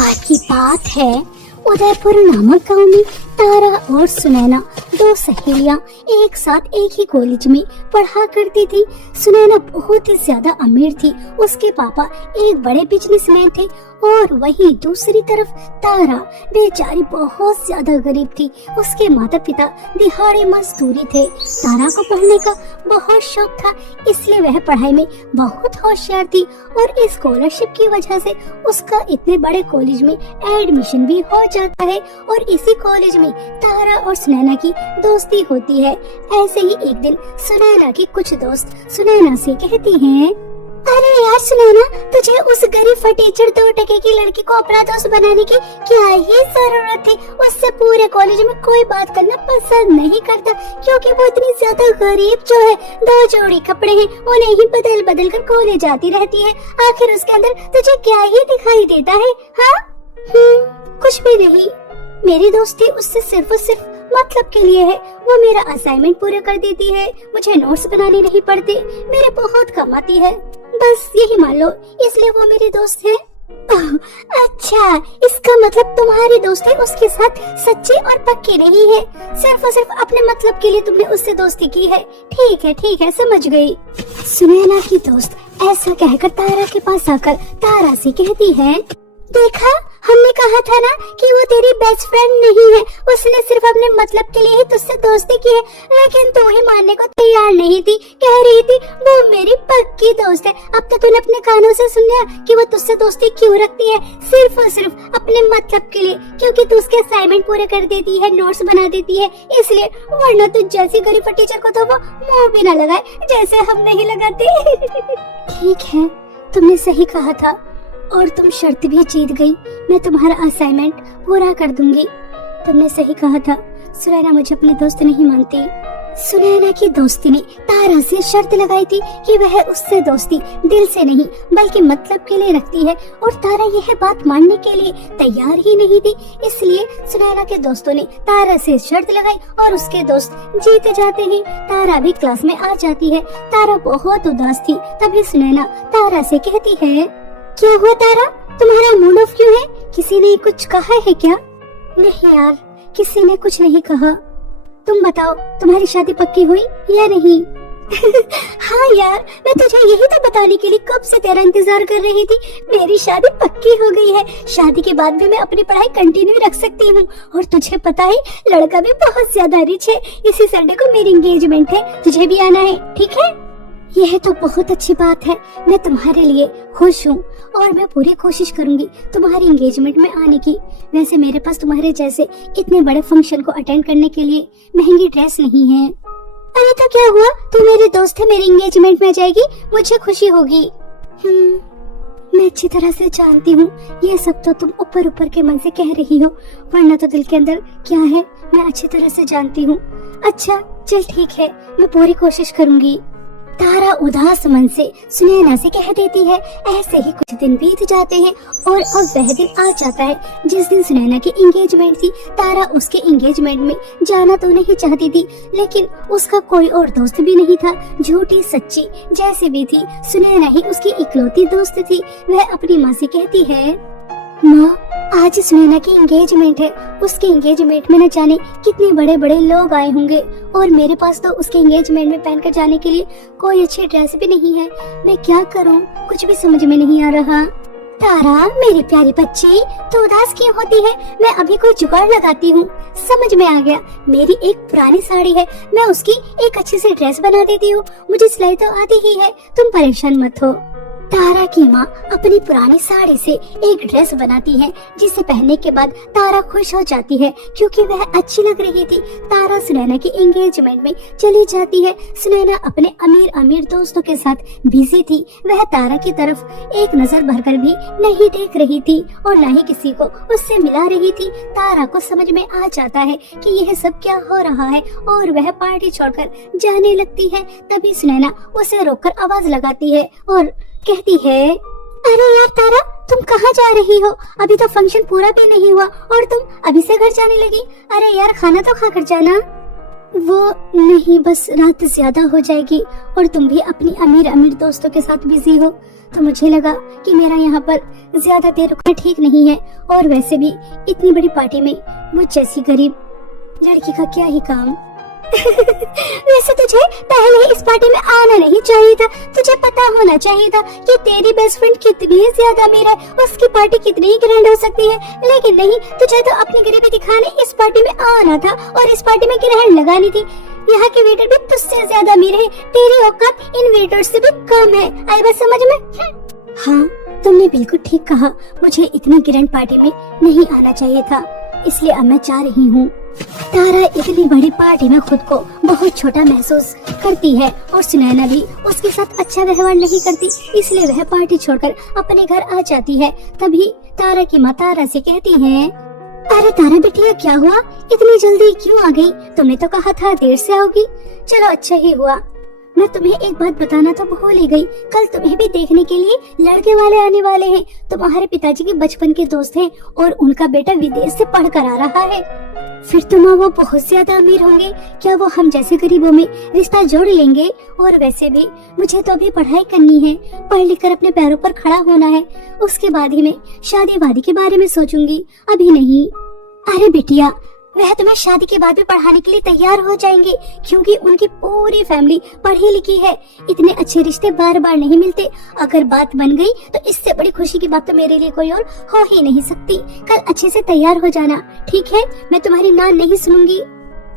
बार की बात है, उदयपुर नामक गांव में तारा और सुनैना दो सहेलियां एक साथ एक ही कॉलेज में पढ़ा करती थी। सुनैना बहुत ही ज्यादा अमीर थी, उसके पापा एक बड़े बिजनेसमैन थे और वहीं दूसरी तरफ तारा बेचारी बहुत ज्यादा गरीब थी। उसके माता पिता दिहाड़ी मजदूरी थे। तारा को पढ़ने का बहुत शौक था, इसलिए वह पढ़ाई में बहुत होशियार थी और इस स्कॉलरशिप की वजह से उसका इतने बड़े कॉलेज में एडमिशन भी हो जाता है और इसी कॉलेज में तारा और सुनैना की दोस्ती होती है। ऐसे ही एक दिन सुनैना की कुछ दोस्त सुनैना से कहती हैं, अरे यार सुनैना, तुझे उस गरीब फटीचर 2 टके की लड़की को अपना दोस्त बनाने की क्या ही जरूरत थी। उससे पूरे कॉलेज में कोई बात करना पसंद नहीं करता क्योंकि वो इतनी ज्यादा गरीब जो है। 2 जोड़ी कपड़े हैं, उन्हें ही बदल बदल कर कॉलेज जाती रहती है। आखिर उसके अंदर तुझे क्या ही दिखाई देता है? हाँ? कुछ भी नहीं। मेरी दोस्ती उससे सिर्फ और सिर्फ मतलब के लिए है। वो मेरा असाइनमेंट पूरा कर देती है, मुझे नोट्स बनाने नहीं पड़ते, मेरे बहुत कम आती है, बस यही मान लो, इसलिए वो मेरी दोस्त है। अच्छा, इसका मतलब तुम्हारी दोस्ती उसके साथ सच्ची और पक्की नहीं है, सिर्फ और सिर्फ अपने मतलब के लिए तुमने उससे दोस्ती की है। ठीक है, समझ गई। सुनैना की दोस्त ऐसा कहकर तारा के पास आकर तारा से कहती है, देखा, हमने कहा था ना कि वो तेरी बेस्ट फ्रेंड नहीं है, उसने सिर्फ अपने मतलब के लिए ही तुझसे दोस्ती की है, लेकिन तू ही मानने को तैयार नहीं थी। कह रही थी वो मेरी पक्की दोस्त है। अब तो तूने अपने कानों से सुन लिया कि वो तुझसे दोस्ती क्यों रखती है, सिर्फ और सिर्फ अपने मतलब के लिए, क्योंकि तू उसके असाइनमेंट पूरे कर देती है, नोट्स बना देती है, इसलिए। वरना तुझ जैसी गरीब टीचर को तो वो मुँह भी न लगाए जैसे हम नहीं लगाते। ठीक है, तुमने सही कहा था और तुम शर्त भी जीत गई। मैं तुम्हारा असाइनमेंट पूरा कर दूंगी। तुमने सही कहा था। सुनैना मुझे अपनी दोस्त नहीं मानती। सुनैना की दोस्ती ने तारा से शर्त लगाई थी कि वह उससे दोस्ती दिल से नहीं बल्कि मतलब के लिए रखती है और तारा यह बात मानने के लिए तैयार ही नहीं थी। इसलिए सुनैना के दोस्तों ने तारा से शर्त लगाई और उसके दोस्त जीत जाते हैं। तारा भी क्लास में आ जाती है। तारा बहुत उदास थी। तभी सुनैना तारा से कहती है, क्या हुआ तारा, तुम्हारा मूड ऑफ क्यों है? किसी ने कुछ कहा है क्या? नहीं यार, किसी ने कुछ नहीं कहा। तुम बताओ, तुम्हारी शादी पक्की हुई या नहीं? हाँ यार, मैं तुझे यही तो बताने के लिए कब से तेरा इंतजार कर रही थी। मेरी शादी पक्की हो गई है। शादी के बाद भी मैं अपनी पढ़ाई कंटिन्यू रख सकती हूँ। और तुझे पता है, लड़का भी बहुत ज्यादा रिच है। इसी संडे को मेरी एंगेजमेंट है, तुझे भी आना है, ठीक है? यह तो बहुत अच्छी बात है। मैं तुम्हारे लिए खुश हूँ और मैं पूरी कोशिश करूंगी तुम्हारी एंगेजमेंट में आने की। वैसे मेरे पास तुम्हारे जैसे इतने बड़े फंक्शन को अटेंड करने के लिए महंगी ड्रेस नहीं है। अरे तो क्या हुआ, तू मेरी दोस्त है, मेरी एंगेजमेंट में जाएगी, मुझे खुशी होगी। मैं अच्छी तरह से जानती हूँ ये सब तो तुम ऊपर ऊपर के मन से कह रही हो, वरना तो दिल के अंदर क्या है मैं अच्छी तरह से जानती हूँ। अच्छा चल ठीक है, मैं पूरी कोशिश करूंगी। तारा उदास मन से सुनैना से कह देती है। ऐसे ही कुछ दिन बीत जाते हैं और अब वह दिन आ जाता है जिस दिन सुनैना की एंगेजमेंट थी। तारा उसके एंगेजमेंट में जाना तो नहीं चाहती थी, लेकिन उसका कोई और दोस्त भी नहीं था। झूठी सच्ची जैसे भी थी, सुनैना ही उसकी इकलौती दोस्त थी। वह अपनी माँ से कहती है, माँ, आज सुनैना की एंगेजमेंट है। उसके एंगेजमेंट में न जाने कितने बड़े बड़े लोग आए होंगे और मेरे पास तो उसके एंगेजमेंट में पहनकर जाने के लिए कोई अच्छी ड्रेस भी नहीं है। मैं क्या करूँ, कुछ भी समझ में नहीं आ रहा। तारा मेरी प्यारी बच्ची, तो उदास क्यों होती है? मैं अभी कोई जुगाड़ लगाती हूँ। समझ में आ गया, मेरी एक पुरानी साड़ी है, मैं उसकी एक अच्छी सी ड्रेस बना देती हूँ। मुझे सिलाई तो आती ही है, तुम परेशान मत हो। तारा की माँ अपनी पुरानी साड़ी से एक ड्रेस बनाती है जिसे पहनने के बाद तारा खुश हो जाती है क्योंकि वह अच्छी लग रही थी। तारा सुनैना की एंगेजमेंट में चली जाती है। सुनैना अपने अमीर अमीर दोस्तों के साथ बिजी थी। वह तारा की तरफ एक नजर भरकर भी नहीं देख रही थी और न ही किसी को उससे मिला रही थी। तारा को समझ में आ जाता है कि यह सब क्या हो रहा है और वह पार्टी छोड़कर जाने लगती है। तभी सुनैना उसे रोककर आवाज लगाती है और कहती है, अरे यार तारा, तुम कहाँ जा रही हो? अभी तो फंक्शन पूरा भी नहीं हुआ और तुम अभी से घर जाने लगी। अरे यार, खाना तो खाकर जाना। वो नहीं, बस रात ज्यादा हो जाएगी और तुम भी अपनी अमीर अमीर दोस्तों के साथ बिजी हो, तो मुझे लगा कि मेरा यहाँ पर ज्यादा देर रुकना ठीक नहीं है, और वैसे भी इतनी बड़ी पार्टी में मुझ जैसी गरीब लड़की का क्या ही काम। वैसे तुझे पहले ही इस पार्टी में आना नहीं चाहिए था। तुझे पता होना चाहिए था कि तेरी बेस्ट फ्रेंड कितनी ज्यादा अमीर है, उसकी पार्टी कितनी ही ग्रैंड हो सकती है। लेकिन नहीं, तुझे तो अपनी गरीबी दिखाने इस पार्टी में आना था और इस पार्टी में ग्रहण लगानी थी। यहाँ के वेटर भी तुझसे ज्यादा अमीर है, तेरी औकात इन वेटर से भी कम है। आई बात समझ में? हाँ, तुमने बिल्कुल ठीक कहा, मुझे इतनी ग्रैंड पार्टी में नहीं आना चाहिए था, इसलिए अब मैं जा रही हूँ। तारा इतनी बड़ी पार्टी में खुद को बहुत छोटा महसूस करती है और सुनैना भी उसके साथ अच्छा व्यवहार नहीं करती, इसलिए वह पार्टी छोड़कर अपने घर आ जाती है। तभी तारा की माँ तारा से कहती है, अरे तारा बिटिया, क्या हुआ? इतनी जल्दी क्यों आ गई? तुमने तो कहा था देर से आओगी। चलो अच्छा ही हुआ। मैं तुम्हें एक बात बताना तो भूल ही गई, कल तुम्हें भी देखने के लिए लड़के वाले आने वाले हैं। तुम्हारे पिताजी के बचपन के दोस्त हैं और उनका बेटा विदेश से पढ़ कर आ रहा है। फिर तुम वो बहुत ज्यादा अमीर होंगे, क्या वो हम जैसे गरीबों में रिश्ता जोड़ लेंगे? और वैसे भी मुझे तो अभी पढ़ाई करनी है, पढ़ लिख कर अपने पैरों पर खड़ा होना है, उसके बाद ही मैं शादी वादी के बारे में सोचूंगी, अभी नहीं। अरे बिटिया, वह तुम्हें शादी के बाद भी पढ़ाने के लिए तैयार हो जाएंगे, क्योंकि उनकी पूरी फैमिली पढ़ी लिखी है। इतने अच्छे रिश्ते बार बार नहीं मिलते। अगर बात बन गई तो इससे बड़ी खुशी की बात तो मेरे लिए कोई और हो ही नहीं सकती। कल अच्छे से तैयार हो जाना, ठीक है? मैं तुम्हारी ना नहीं सुनूंगी।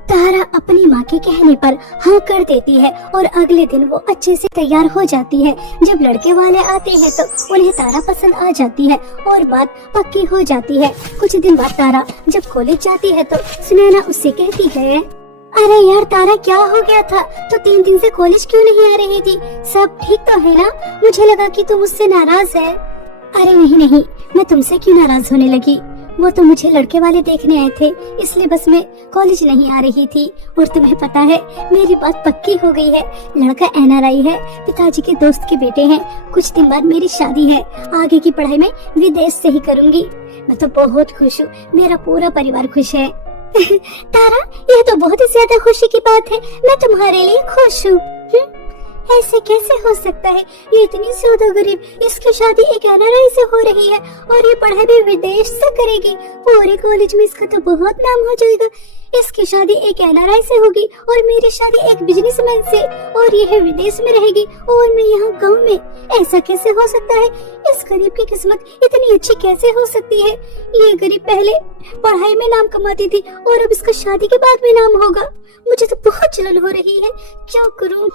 तारा अपनी माँ के कहने पर हाँ कर देती है और अगले दिन वो अच्छे से तैयार हो जाती है। जब लड़के वाले आते हैं तो उन्हें तारा पसंद आ जाती है और बात पक्की हो जाती है। कुछ दिन बाद तारा जब कॉलेज जाती है तो सुनैना उससे कहती है, अरे यार तारा, क्या हो गया था? तो 3 दिन से कॉलेज क्यों नहीं आ रही थी? सब ठीक तो है ना? मुझे लगा कि तुम मुझसे नाराज है। अरे नहीं, मैं तुमसे क्यों नाराज होने लगी? वो तो मुझे लड़के वाले देखने आए थे, इसलिए बस मैं कॉलेज नहीं आ रही थी। और तुम्हें पता है, मेरी बात पक्की हो गई है। लड़का NRI है, पिताजी के दोस्त के बेटे हैं। कुछ दिन बाद मेरी शादी है। आगे की पढ़ाई मैं विदेश से ही करूंगी। मैं तो बहुत खुश हूँ, मेरा पूरा परिवार खुश है। तारा, यह तो बहुत ही ज्यादा खुशी की बात है। मैं तुम्हारे लिए खुश हूँ। ऐसे कैसे हो सकता है? ये इतनी ज्यादा गरीब, इसकी शादी एक NRI से हो रही है और ये पढ़ाई भी विदेश से करेगी। पूरे कॉलेज में इसका तो बहुत नाम हो जाएगा। इसकी शादी एक NRI से होगी और मेरी शादी एक बिजनेसमैन से, और यह विदेश में रहेगी और मैं यहाँ गांव में। ऐसा कैसे हो सकता है? इस गरीब की किस्मत इतनी अच्छी कैसे हो सकती है? ये गरीब पहले पढ़ाई में नाम कमाती थी और अब इसका शादी के बाद भी नाम होगा। मुझे तो बहुत जलन हो रही है, क्या करूँ?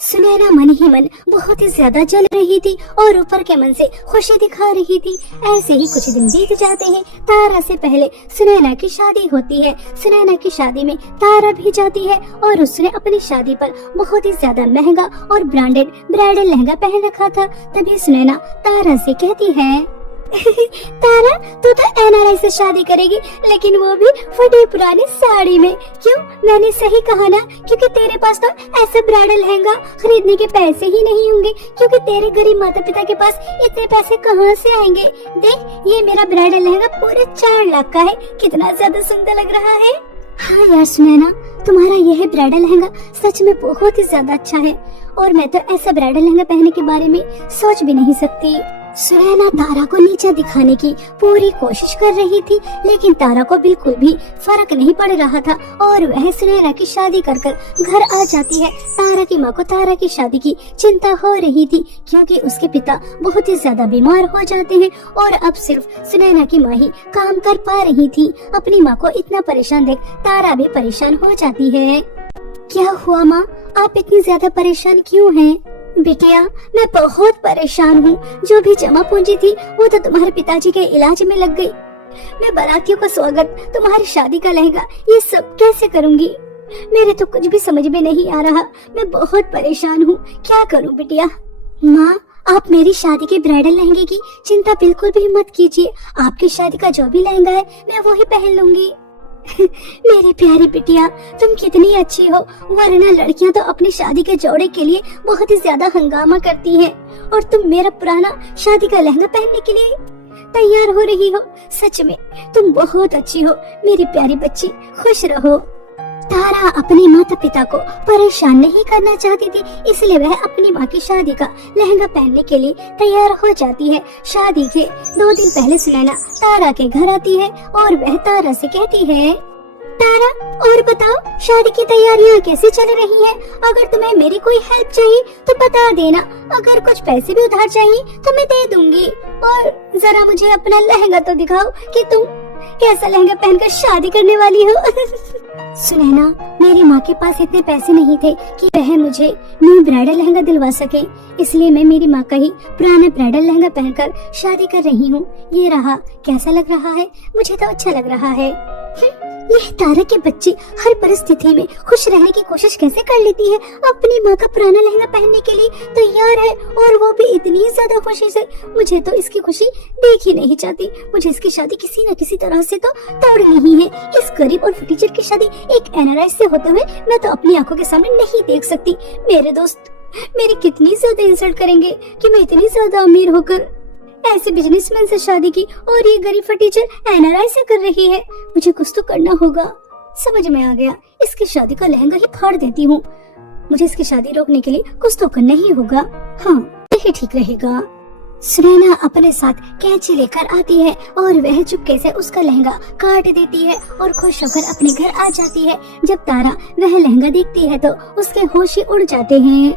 सुनैना मन ही मन बहुत ही ज्यादा जल रही थी और ऊपर के मन से खुशी दिखा रही थी। ऐसे ही कुछ दिन बीत जाते हैं। तारा से पहले सुनैना की शादी होती है। सुनैना की शादी में तारा भी जाती है और उसने अपनी शादी पर बहुत ही ज्यादा महंगा और ब्रांडेड ब्राइडल लहंगा पहन रखा था। तभी सुनैना तारा से कहती है, तारा, तू तो NRI से शादी करेगी, लेकिन वो भी फटी पुरानी साड़ी में। क्यों? मैंने सही कहा ना? क्योंकि तेरे पास तो ऐसा ब्राइडल लहंगा खरीदने के पैसे ही नहीं होंगे, क्योंकि तेरे गरीब माता पिता के पास इतने पैसे कहाँ से आएंगे? देख, ये मेरा ब्राइडल लहंगा पूरे 4 लाख का है। कितना ज्यादा सुंदर लग रहा है। हाँ यार सुनैना, तुम्हारा यह ब्राइडल लहंगा सच में बहुत ही ज्यादा अच्छा है, और मैं तो ऐसा ब्राइडल लहंगा पहनने के बारे में सोच भी नहीं सकती। सुनैना तारा को नीचा दिखाने की पूरी कोशिश कर रही थी, लेकिन तारा को बिल्कुल भी फर्क नहीं पड़ रहा था और वह सुनैना की शादी कर घर आ जाती है। तारा की माँ को तारा की शादी की चिंता हो रही थी, क्योंकि उसके पिता बहुत ही ज्यादा बीमार हो जाते हैं और अब सिर्फ सुनैना की माँ ही काम कर पा रही थी। अपनी माँ को इतना परेशान देख तारा भी परेशान हो जाती है। क्या हुआ माँ, आप इतनी ज्यादा परेशान क्यों हैं? बिटिया, मैं बहुत परेशान हूँ। जो भी जमा पूंजी थी वो तो तुम्हारे पिताजी के इलाज में लग गई। मैं बारातियों का स्वागत, तुम्हारी शादी का लहंगा, ये सब कैसे करूँगी? मेरे तो कुछ भी समझ में नहीं आ रहा। मैं बहुत परेशान हूँ, क्या करूँ बिटिया? माँ, आप मेरी शादी के ब्राइडल लहंगे की चिंता बिल्कुल भी मत कीजिए। आपकी शादी का जो भी लहंगा है मैं वो ही पहन लूंगी। मेरी प्यारी बिटिया, तुम कितनी अच्छी हो, वरना लड़कियां तो अपनी शादी के जोड़े के लिए बहुत ही ज्यादा हंगामा करती हैं, और तुम मेरा पुराना शादी का लहंगा पहनने के लिए तैयार हो रही हो। सच में तुम बहुत अच्छी हो मेरी प्यारी बच्ची, खुश रहो। तारा अपने माता पिता को परेशान नहीं करना चाहती थी, इसलिए वह अपनी माँ की शादी का लहंगा पहनने के लिए तैयार हो जाती है। शादी के 2 दिन पहले सुनैना तारा के घर आती है और वह तारा से कहती है, तारा और बताओ शादी की तैयारियां कैसे चल रही है? अगर तुम्हें मेरी कोई हेल्प चाहिए तो बता देना, अगर कुछ पैसे भी उधार चाहिए तो मैं दे दूंगी। और जरा मुझे अपना लहंगा तो दिखाओ कि तुम कैसा लहंगा पहनकर शादी करने वाली हो। सुनैना, मेरी माँ के पास इतने पैसे नहीं थे कि वह मुझे न्यू ब्राइडल लहंगा दिलवा सके, इसलिए मैं मेरी माँ का ही पुराना ब्राइडल लहंगा पहनकर शादी कर रही हूँ। ये रहा, कैसा लग रहा है? मुझे तो अच्छा लग रहा है। यह तारा के बच्चे हर परिस्थिति में खुश रहने की कोशिश कैसे कर लेती है? अपनी माँ का पुराना लहंगा पहनने के लिए तैयार है और वो भी इतनी ज्यादा खुशी से। मुझे तो इसकी खुशी देख ही नहीं चाहती। मुझे इसकी शादी किसी न किसी तरह से तो तोड़नी ही है। इस गरीब और टीचर की शादी एक एनआरआई से होते हुए मैं तो अपनी आंखों के सामने नहीं देख सकती। मेरे दोस्त मेरी कितनी ज्यादा इंसल्ट करेंगे कि मैं इतनी ज्यादा अमीर होकर ऐसे बिजनेसमैन से शादी की और ये गरीब टीचर एनआरआई से कर रही है। मुझे कुछ तो करना होगा। समझ में आ गया, इसकी शादी का लहंगा ही फाड़ देती हूँ। मुझे इसकी शादी रोकने के लिए कुछ तो करना ही होगा। हाँ, यही ठीक रहेगा। सुनैना अपने साथ कैंची लेकर आती है और वह चुपके से उसका लहंगा काट देती है और खुश होकर अपने घर आ जाती है। जब तारा वह लहंगा देखती है तो उसके होश ही उड़ जाते हैं।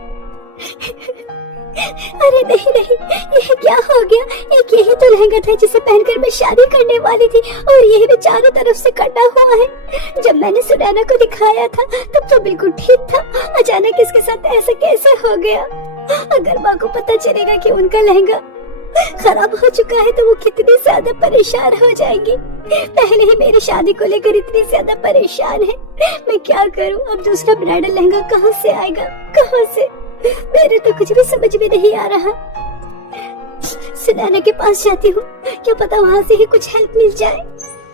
अरे नहीं नहीं, यह क्या हो गया? एक यही तो लहंगा था जिसे पहनकर मैं शादी करने वाली थी और यह भी चारों तरफ से कटा हुआ है। जब मैंने सुनैना को दिखाया था तब तो बिल्कुल ठीक था, अचानक इसके साथ ऐसा कैसे हो गया? अगर माँ को पता चलेगा कि उनका लहंगा खराब हो चुका है तो वो कितनी ज्यादा परेशान हो जाएंगी। पहले ही मेरी शादी को लेकर इतनी ज्यादा परेशान है, मैं क्या करूँ? अब दूसरा ब्राइडल लहंगा कहाँ से आएगा? कहाँ से? मेरे तो कुछ भी समझ में नहीं आ रहा। सुनैना के पास जाती हूँ, क्या पता वहाँ से ही कुछ हेल्प मिल जाए।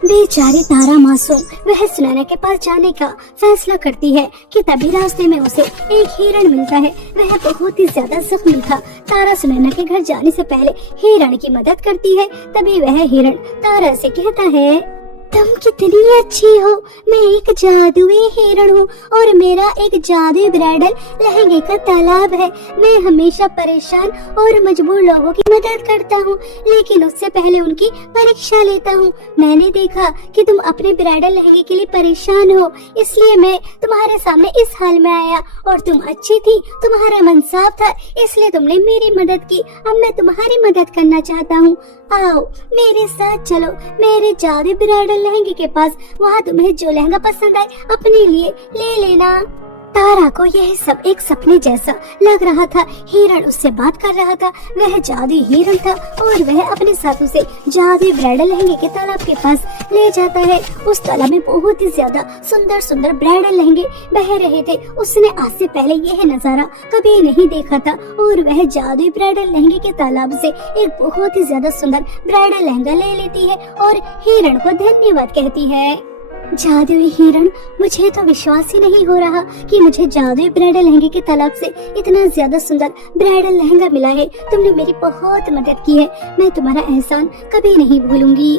बेचारी तारा मासूम वह सुनैना के पास जाने का फैसला करती है कि तभी रास्ते में उसे एक हिरण मिलता है। वह बहुत ही ज्यादा जख्मी था। तारा सुनैना के घर जाने से पहले हिरण की मदद करती है। तभी वह हिरण तारा से कहता है, तुम कितनी अच्छी हो। मैं एक जादुई हिरण हूँ और मेरा एक जादुई ब्राइडल लहंगे का तालाब है। मैं हमेशा परेशान और मजबूर लोगों की मदद करता हूँ, लेकिन उससे पहले उनकी परीक्षा लेता हूँ। मैंने देखा कि तुम अपने ब्राइडल लहंगे के लिए परेशान हो, इसलिए मैं तुम्हारे सामने इस हाल में आया। और तुम अच्छी थी, तुम्हारा मन साफ था, इसलिए तुमने मेरी मदद की। अब मैं तुम्हारी मदद करना चाहता हूँ। आओ मेरे साथ चलो मेरे जादुई ब्राइडल लहंगे के पास। वहाँ तुम्हें जो लहंगा पसंद आए अपने लिए ले लेना। तारा को यह सब एक सपने जैसा लग रहा था। हिरण उससे बात कर रहा था, वह जादुई हिरण था और वह अपने साथ उसे जादुई ब्राइडल लहंगे के तालाब के पास ले जाता है। उस तालाब में बहुत ही ज्यादा सुंदर सुंदर ब्राइडल लहंगे बह रहे थे। उसने आज से पहले यह नजारा कभी नहीं देखा था और वह जादुई ब्राइडल लहंगे के तालाब से एक बहुत ही ज्यादा सुंदर ब्राइडल लहंगा ले लेती है और हिरण को धन्यवाद कहती है। जादुई हिरण, मुझे तो विश्वास ही नहीं हो रहा कि मुझे जादुई ब्राइडल लहंगे के तालाब से इतना ज्यादा सुंदर ब्राइडल लहंगा मिला है। तुमने मेरी बहुत मदद की है, मैं तुम्हारा एहसान कभी नहीं भूलूंगी।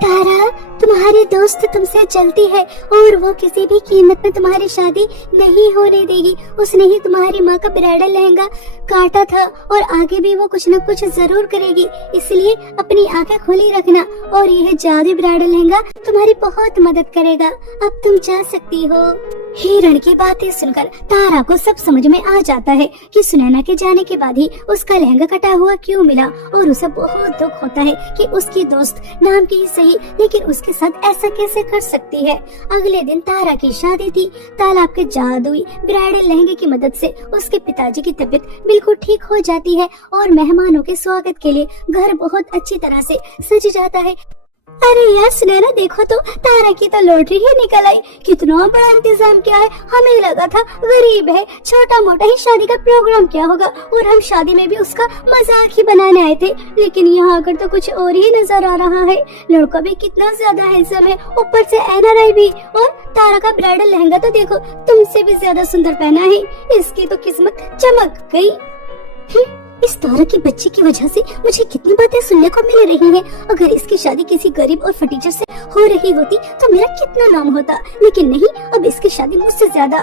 तारा, तुम्हारी दोस्त तुमसे चलती है और वो किसी भी कीमत में तुम्हारी शादी नहीं होने देगी। उसने ही तुम्हारी माँ का ब्राइडल लहंगा काटा था और आगे भी वो कुछ न कुछ जरूर करेगी, इसलिए अपनी आंखें खुली रखना और यह जादुई ब्राइडल लहंगा तुम्हारी बहुत मदद करेगा। अब तुम जा सकती हो। हिरण की बातें सुनकर तारा को सब समझ में आ जाता है कि सुनैना के जाने के बाद ही उसका लहंगा कटा हुआ क्यों मिला और उसे बहुत दुख होता है कि उसकी दोस्त नाम की ही सही लेकिन उसके साथ ऐसा कैसे कर सकती है। अगले दिन तारा की शादी थी। तालाब के जादुई ब्राइडल लहंगे की मदद से उसके पिताजी की तबीयत बिल्कुल ठीक हो जाती है और मेहमानों के स्वागत के लिए घर बहुत अच्छी तरह से सज जाता है। अरे यार सुनैना, देखो तो तारा की तो लॉटरी ही निकल आई। कितना बड़ा इंतजाम किया है। हमें लगा था गरीब है, छोटा मोटा ही शादी का प्रोग्राम किया होगा और हम शादी में भी उसका मजाक ही बनाने आए थे, लेकिन यहाँ आकर तो कुछ और ही नजर आ रहा है। लड़का भी कितना ज्यादा हैंडसम है, ऊपर से एनआरआई भी। और तारा का ब्राइडल लहंगा तो देखो, तुमसे भी ज्यादा सुंदर पहना है। इसकी तो किस्मत चमक गई। इस तारा की बच्ची की वजह से मुझे कितनी बातें सुनने को मिल रही हैं। अगर इसकी शादी किसी गरीब और फटीचर से हो रही होती तो मेरा कितना नाम होता, लेकिन नहीं, अब इसकी शादी मुझसे ज्यादा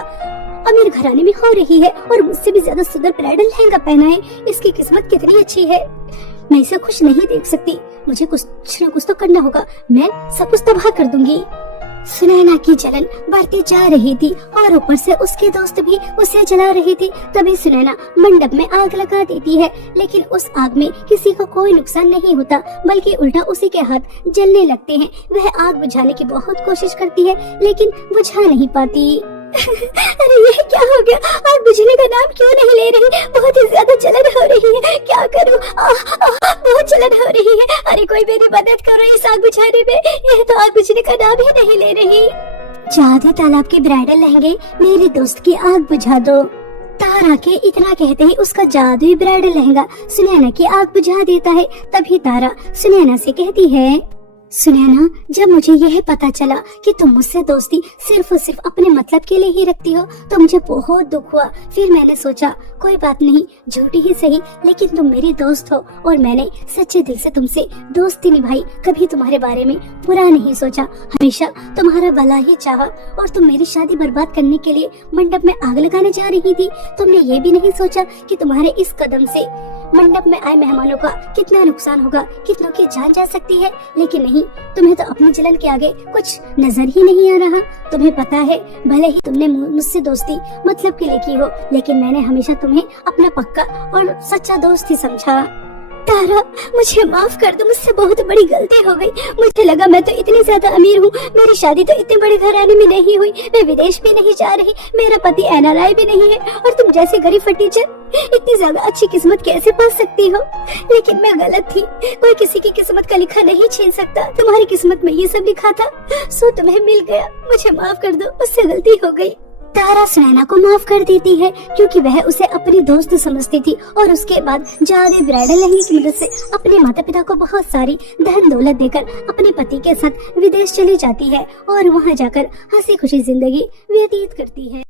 अमीर घराने में हो रही है और मुझसे भी ज्यादा सुंदर ब्राइडल लहंगा पहना है। इसकी किस्मत कितनी अच्छी है। मैं इसे खुश नहीं देख सकती, मुझे कुछ न कुछ तो करना होगा। मैं सब कुछ तबाह कर दूंगी। सुनैना की जलन बढ़ती जा रही थी और ऊपर से उसके दोस्त भी उसे जला रही थी। तभी सुनैना मंडप में आग लगा देती है, लेकिन उस आग में किसी को कोई नुकसान नहीं होता, बल्कि उल्टा उसी के हाथ जलने लगते हैं। वह आग बुझाने की बहुत कोशिश करती है, लेकिन बुझा नहीं पाती। अरे ये क्या हो गया? आग बुझने का नाम क्यों नहीं ले रही? बहुत ही ज्यादा जलन हो रही है, क्या करूं? बहुत जलन हो रही है। अरे कोई मेरी मदद करो इस आग बुझाने में, यह तो आग बुझने का नाम ही नहीं ले रही। जादू तालाब के ब्राइडल लहंगे मेरे दोस्त की आग बुझा दो। तारा के इतना कहते ही उसका जादुई ब्राइडल लहंगा सुनैना की आग बुझा देता है। तभी तारा सुनैना से कहती है, सुनैना, जब मुझे यह पता चला कि तुम मुझसे दोस्ती सिर्फ और सिर्फ अपने मतलब के लिए ही रखती हो तो मुझे बहुत दुख हुआ। फिर मैंने सोचा कोई बात नहीं, झूठी ही सही, लेकिन तुम मेरी दोस्त हो और मैंने सच्चे दिल से तुमसे दोस्ती निभाई। कभी तुम्हारे बारे में बुरा नहीं सोचा, हमेशा तुम्हारा भला ही चाहा। और तुम मेरी शादी बर्बाद करने के लिए मंडप में आग लगाने जा रही थी। तुमने ये भी नहीं सोचा कि तुम्हारे इस कदम से मंडप में आए मेहमानों का कितना नुकसान होगा, कितनों की जान जा सकती है। लेकिन नहीं, तुम्हें तो अपनी जलन के आगे कुछ नजर ही नहीं आ रहा। तुम्हें पता है, भले ही तुमने मुझसे दोस्ती मतलब के लिए की हो, लेकिन मैंने हमेशा तुम्हें अपना पक्का और सच्चा दोस्त ही समझा। तारा, मुझे माफ कर दो, मुझसे बहुत बड़ी गलती हो गई। मुझे लगा मैं तो इतनी ज्यादा अमीर हूँ, मेरी शादी तो इतने बड़े घराने में नहीं हुई, मैं विदेश भी नहीं जा रही, मेरा पति NRI भी नहीं है, और तुम जैसे गरीब फटीचर इतनी ज्यादा अच्छी किस्मत कैसे पा सकती हो? लेकिन मैं गलत थी, कोई किसी की किस्मत का लिखा नहीं छीन सकता। तुम्हारी किस्मत में ये सब लिखा था, सो तुम्हें मिल गया। मुझे माफ कर दो, मुझसे गलती हो गई। तारा सुनैना को माफ कर देती है क्योंकि वह उसे अपनी दोस्त समझती थी, और उसके बाद जादुई ब्राइडल लहंगे की मदद से अपने माता पिता को बहुत सारी धन दौलत देकर अपने पति के साथ विदेश चली जाती है और वहां जाकर हंसी खुशी जिंदगी व्यतीत करती है।